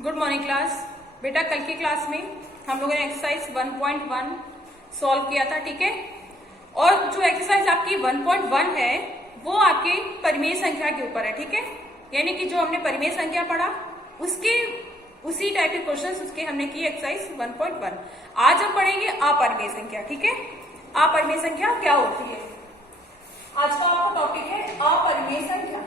Good morning class. बेटा कल की क्लास में हम लोगों ने एक्सरसाइज 1.1 सॉल्व किया था, ठीक है। और जो एक्सरसाइज आपकी 1.1 है वो आपकी परिमेय संख्या के ऊपर है, ठीक है। यानी कि जो हमने परिमेय संख्या पढ़ा उसके उसी टाइप के क्वेश्चंस उसके हमने किए एक्सरसाइज 1.1। आज हम पढ़ेंगे अपरिमेय संख्या, ठीक है। अपरिमेय संख्या क्या होती है, आज का आपका टॉपिक है अपरिमेय संख्या।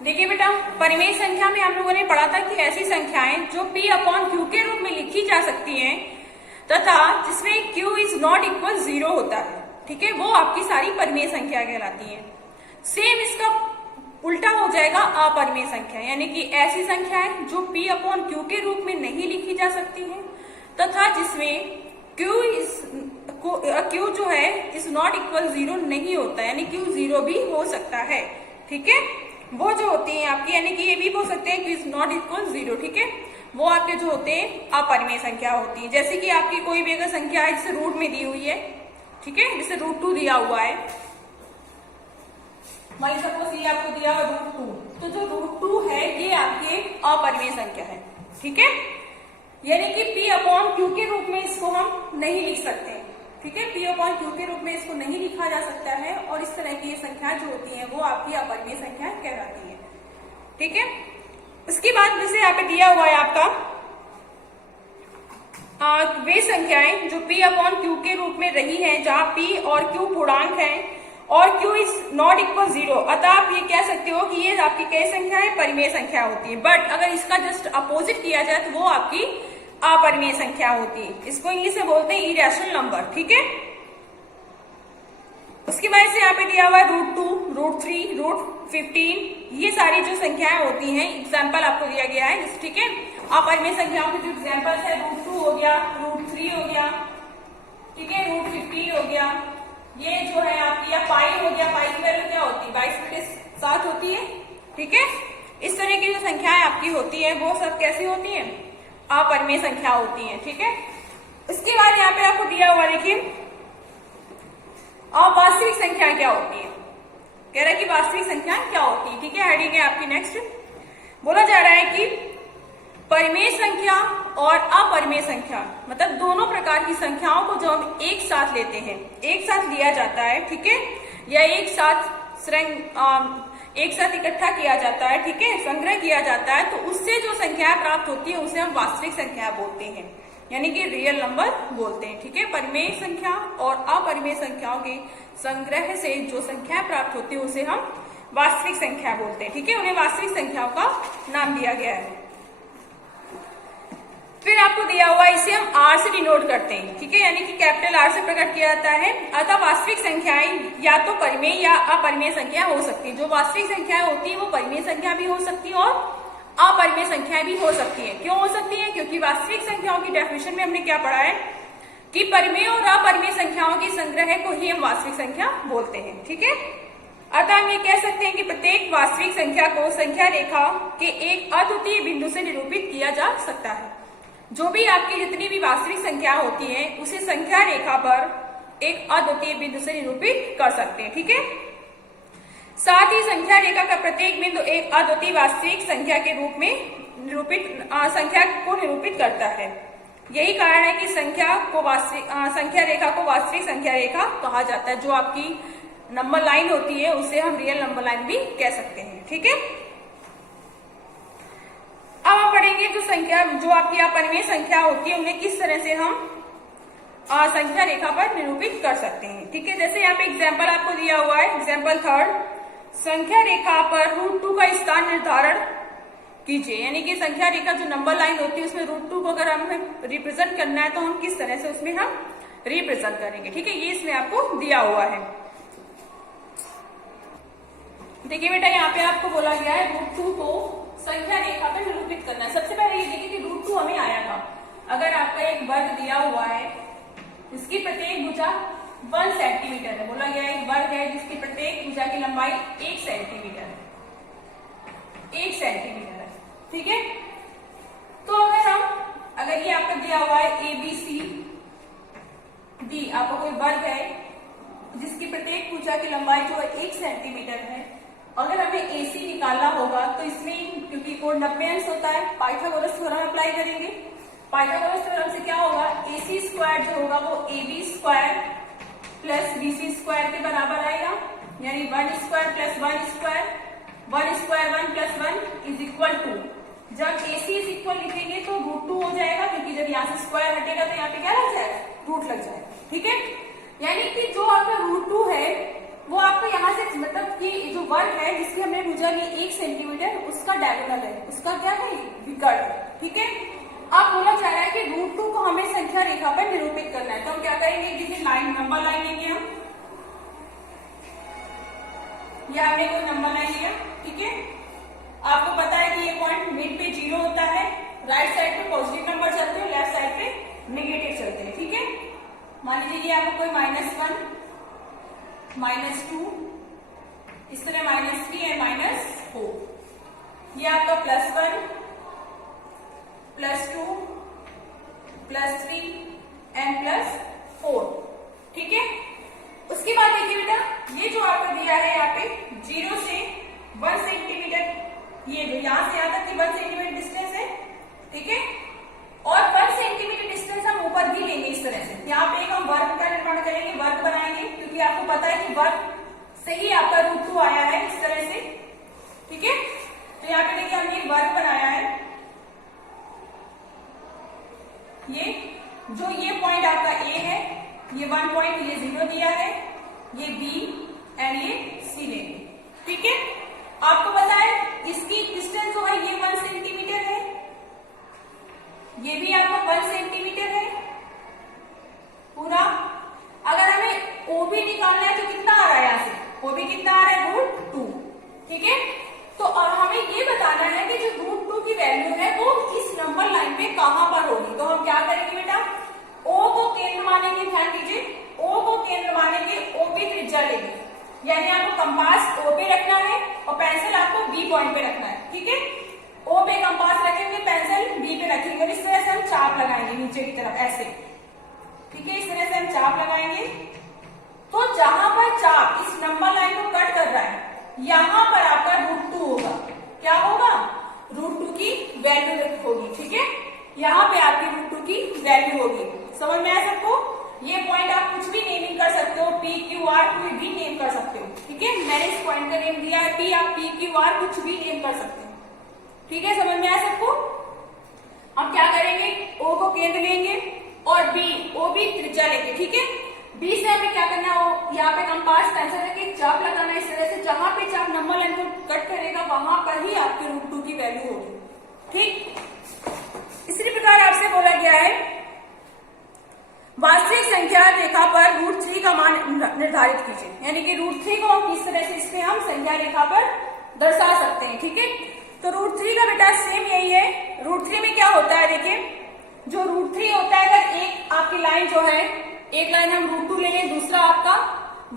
देखिए बेटा, परिमेय संख्या में हम लोगों ने पढ़ा था कि ऐसी संख्याएं जो P/Q के रूप में लिखी जा सकती हैं तथा जिसमें Q इज नॉट इक्वल 0 होता है, ठीक है, वो आपकी सारी परिमेय संख्या कहलाती है। सेम इसका उल्टा हो जाएगा अपरिमेय संख्या, यानी कि ऐसी संख्याएं जो P/Q के रूप में नहीं लिखी जा सकती हैं तथा जिसमें Q जो है इज नॉट इक्वल 0 नहीं होता, यानी Q 0 भी हो सकता है, ठीक है। वो जो होती है आपकी, यानी कि ये भी हो सकते हैं कि इज नॉट इक्वल 0, ठीक है, वो आपके जो होते हैं अपरिमेय संख्या होती है। जैसे कि आपकी कोई भी अगर संख्या है जिसे रूट में दी हुई है, ठीक है, जिसे √2 दिया हुआ है, मान सपोज ये आपको दिया हुआ √2, तो जो √2 है ये आपकी अपरिमेय संख्या है, ठीक है। यानी कि P/Q के रूप में इसको हम नहीं लिख सकते, ठीक है, P/Q के रूप में इसको नहीं लिखा जा सकता है और इस तरह की ये संख्या जो होती है वो आपकी अपरिमेय संख्या कहलाती है, ठीक है। उसके बाद जैसे यहाँ पे दिया हुआ है आपका वे संख्याएं जो P/Q के रूप में रही हैं, जहां P और Q पूर्णांक हैं और Q इज नॉट इक्वल 0, अतः आप ये कह सकते हो कि ये आपकी कई संख्या है, परिमेय संख्या होती है। बट अगर इसका जस्ट अपोजिट किया जाए तो वो आपकी अपरिमेय संख्या होती है। इसको इंग्लिश में बोलते हैं इरेशनल नंबर, ठीक है। उसकी वजह से यहाँ पे दिया हुआ है √2, √3, √15, ये सारी जो संख्याएं होती हैं, एग्जाम्पल आपको दिया गया है, ठीक है। अपरिमेय संख्याओं के जो एग्जाम्पल्स है, √2 हो गया, √3 हो गया, ठीक है, √15 हो गया, ये जो है आपकी या पाई हो गया, पाई की वैल्यू क्या होती है 22/7 होती है, ठीक है। इस तरह की जो संख्याएं आपकी होती है वो सब कैसी होती है, अपरिमेय संख्या होती है, ठीक है। उसके बाद यहाँ पे आपको दिया हुआ देखिए वास्तविक संख्या क्या होती है, कह रहा है कि वास्तविक संख्या क्या होती है, ठीक है। हेडिंग है आपकी नेक्स्ट, बोला जा रहा है कि परिमेय संख्या और अपरिमेय संख्या, मतलब दोनों प्रकार की संख्याओं को जो हम एक साथ लेते हैं, एक साथ लिया जाता है, ठीक है, या एक साथ इकट्ठा किया जाता है, ठीक है, संग्रह किया जाता है, तो उससे जो संख्या प्राप्त होती है उसे हम वास्तविक संख्या बोलते हैं, यानी कि रियल नंबर बोलते हैं, ठीक है। परिमेय संख्या और अपरिमेय संख्याओं के संग्रह से जो संख्या प्राप्त होती है उसे हम वास्तविक संख्या बोलते हैं, ठीक है। उन्हें वास्तविक संख्याओं का नाम दिया गया है। फिर आपको दिया हुआ इसे हम R से डिनोट करते हैं, ठीक है, यानी कि कैपिटल R से प्रकट किया जाता है। अतः वास्तविक संख्याएं या तो परिमेय या अपरिमेय संख्या हो सकती है। जो वास्तविक संख्याएं होती है वो परिमेय संख्या भी हो सकती है और अपरिमेय संख्याएं भी हो सकती है। क्यों हो सकती है, क्योंकि वास्तविक संख्याओं की डेफिनेशन में हमने क्या पढ़ा है कि परिमेय और अपरिमेय संख्याओं की संग्रह को ही हम वास्तविक संख्या बोलते हैं, ठीक है। अतः हम ये कह सकते हैं कि प्रत्येक वास्तविक संख्या को संख्या रेखा के एक अद्वितीय बिंदु से निरूपित किया जा सकता है। जो भी आपकी जितनी भी वास्तविक संख्या होती है उसे संख्या रेखा पर एक अद्वितीय बिंदु से निरूपित कर सकते हैं, ठीक है। साथ ही संख्या रेखा का प्रत्येक बिंदु एक अद्वितीय वास्तविक संख्या के रूप में संख्या को निरूपित करता है। यही कारण है कि संख्या रेखा को वास्तविक संख्या रेखा कहा जाता है। जो आपकी नंबर लाइन होती है उसे हम रियल नंबर लाइन भी कह सकते हैं, ठीक है। अब हम पढ़ेंगे जो आपकी अपरिमेय संख्या होती है उन्हें किस तरह से हम संख्या रेखा पर निरूपित कर सकते हैं, ठीक है। जैसे यहाँ पे एग्जाम्पल आपको दिया हुआ है, एग्जाम्पल 3, संख्या रेखा पर √2 का स्थान निर्धारण कीजिए, यानी कि संख्या रेखा जो नंबर लाइन होती है उसमें √2 को अगर हमें रिप्रेजेंट करना है तो हम किस तरह से उसमें हम रिप्रेजेंट करेंगे, ठीक है, ये इसमें आपको दिया हुआ है। देखिए बेटा, यहाँ पे आपको बोला गया है √2 को संख्या रेखा पर निरूपित करना है। सबसे पहले ये देखिए कि √2 हमें आया था, अगर आपका एक वर्ग दिया हुआ है इसकी प्रत्येक भुजा 1 सेंटीमीटर है, बोला गया एक वर्ग है जिसकी प्रत्येक भुजा की लंबाई 1 सेंटीमीटर है, 1 सेंटीमीटर है, ठीक है। तो अगर ये आपका दिया हुआ है ABC D, आपको कोई वर्ग है जिसकी प्रत्येक भुजा की लंबाई जो है 1 सेंटीमीटर है, अगर हमें AC निकालना होगा तो इसमें क्योंकि कोण 90 अंश होता है, पाइथागोरस थ्योरम अप्लाई करेंगे। पाइथागोरस थ्योरम से क्या होगा, AC स्क्वायर जो होगा वो AB square plus BC square के बराबर आएगा, यानी 1 square plus 1 square 1 square 1 plus 1 is equal to, जब AC इज इक्वल लिखेंगे तो √2 हो जाएगा, क्योंकि जब यहाँ से स्क्वायर हटेगा तो यहाँ पे क्या लग जाएगा, रूट लग जाएगा। ठीक है, यानी कि जो आपका √2 है वो आपका यहाँ से मतलब कि जो वर्ग है जिसकी हमने भुजा ली 1 सेंटीमीटर, उसका डायगोनल है, उसका क्या है, विकर्ण। ठीक है, अब बोला जा रहा है कि √2 को हमें संख्या रेखा पर निरूपित करना है, तो हम क्या करेंगे, किसी लाइन नंबर लाइन लेंगे हम, या हमने कोई नंबर लाइन लिया। ठीक है, आपको पता है कि ये पॉइंट मिड पे 0 होता है, राइट साइड पे पॉजिटिव नंबर चलते हैं, लेफ्ट साइड पे नेगेटिव चलते हैं। ठीक है, मान लीजिए ये आपको कोई -1 -2 इस तरह -3 है -4, ये आपका +1 +2 +3 एंड +4। ठीक है, उसके बाद देखिए बेटा, ये जो आपको दिया है यहाँ पे 0 से 1 सेंटीमीटर, ये जो यहाँ से यहाँ तक की 1 सेंटीमीटर डिस्टेंस है। ठीक है, और 1 सेंटीमीटर डिस्टेंस हम ऊपर भी लेंगे इस तरह से, यहाँ पे एक हम वर्ग का निर्माण करेंगे, वर्ग बनाएंगे, क्योंकि आपको पता है कि वर्ग से ही आपका √2 आया है इस तरह से। ठीक है, तो यहाँ पे देखिए हमने एक वर्ग बनाया है, ये पॉइंट आपका A है, ये 1 पॉइंट, ये 0 दिया है, ये B एंड ये C लेंगे। ठीक है, आपको पता है इसकी डिस्टेंस जो है ये 1 सेंटीमीटर है, ये भी आपका 1 सेंटीमीटर है पूरा। अगर हमें OB निकालना है तो कितना आ रहा है, यहाँ से OB कितना आ रहा है, √2। ठीक है, तो अब हमें ये बताना है कि जो √2 की वैल्यू है वो इस नंबर लाइन पे कहां पर होगी। तो हम क्या करेंगे बेटा, O को केंद्र मानेंगे, ध्यान दीजिए, O को केंद्र मानेंगे, OB त्रिज्या लेंगे, यानी आपको कंपास O पे रखना है और पेंसिल आपको B पॉइंट पे रखना है। ठीक है, O पे कंपास रखेंगे, पेंसिल B पे रखेंगे, और इस तरह से हम चाप लगाएंगे नीचे की तरफ ऐसे। ठीक है, इस तरह से हम चाप लगाएंगे, तो जहां पर चाप इस नंबर लाइन को कट कर रहा है यहां पर आपका √2 होगा। क्या होगा, √2 की वैल्यू होगी। ठीक है, यहाँ पे आपकी √2 की वैल्यू होगी। समझ में आया सबको, ये पॉइंट आप कुछ भी नेमिंग कर सकते हो, PQR कोई भी नेम कर सकते हो। ठीक है, मैंने इस पॉइंट का नेम दिया है P, आप PQR कुछ भी नेम कर सकते हो। ठीक है, समझ में आया सबको। हम क्या करेंगे, O को केंद्र लेंगे और OB त्रिज्या लेंगे। ठीक है, B से हमें क्या करना हो, यहाँ पे कंपास पेंसिल रख के चाप लगाना, इस तरह से जहां पे चाप नंबर लाइन को कट करेगा वहां पर ही आपकी √2 की वैल्यू होगी। ठीक, इसी प्रकार आपसे बोला गया है वास्तविक संख्या रेखा पर √3 का मान निर्धारित कीजिए, यानी कि √3 को हम किस तरह से इसमें हम संख्या रेखा पर दर्शा सकते हैं। ठीक है, तो √3 का बेटा सेम यही है। √3 में क्या होता है, देखिए जो √3 होता है, अगर एक आपकी लाइन जो है, एक लाइन हम √2 ले लें, दूसरा आपका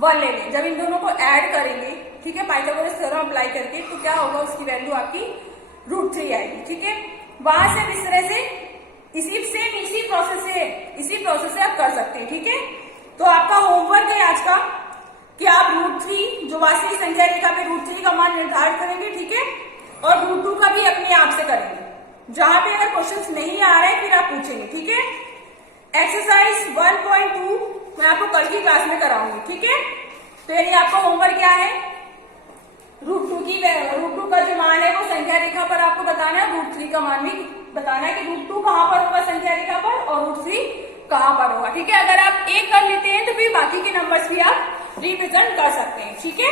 1 ले लें, जब इन दोनों को ऐड करेंगे, ठीक है, पाइथागोरस थ्योरम अप्लाई करके, तो क्या होगा, उसकी वैल्यू आपकी √3 आएगी। ठीक है, वहां से इस तरह से इसी प्रोसेस से आप कर सकते हैं। ठीक है, तो आपका होमवर्क है आज का कि आप √3 जो वास्तविक संख्या रेखा पे √3 का मान निर्धारित करेंगे। ठीक है, और √2 का भी अपने आप से करेंगे, जहां पे अगर क्वेश्चंस नहीं आ रहे फिर आप पूछेंगे। ठीक है, एक्सरसाइज 1.2 मैं आपको कल की क्लास में कराऊंगी। ठीक है, तो यानी आपका होमवर्क क्या है, √2 का जो मान है वो संख्या रेखा पर आपको बताना है, √3 का मान भी बताना है कि √2 कहां पर होगा संख्या रेखा पर और √3 कहां पर होगा। ठीक है, अगर आप एक कर लेते हैं तो फिर बाकी के नंबर्स भी आप रिप्रेजेंट कर सकते हैं। ठीक है।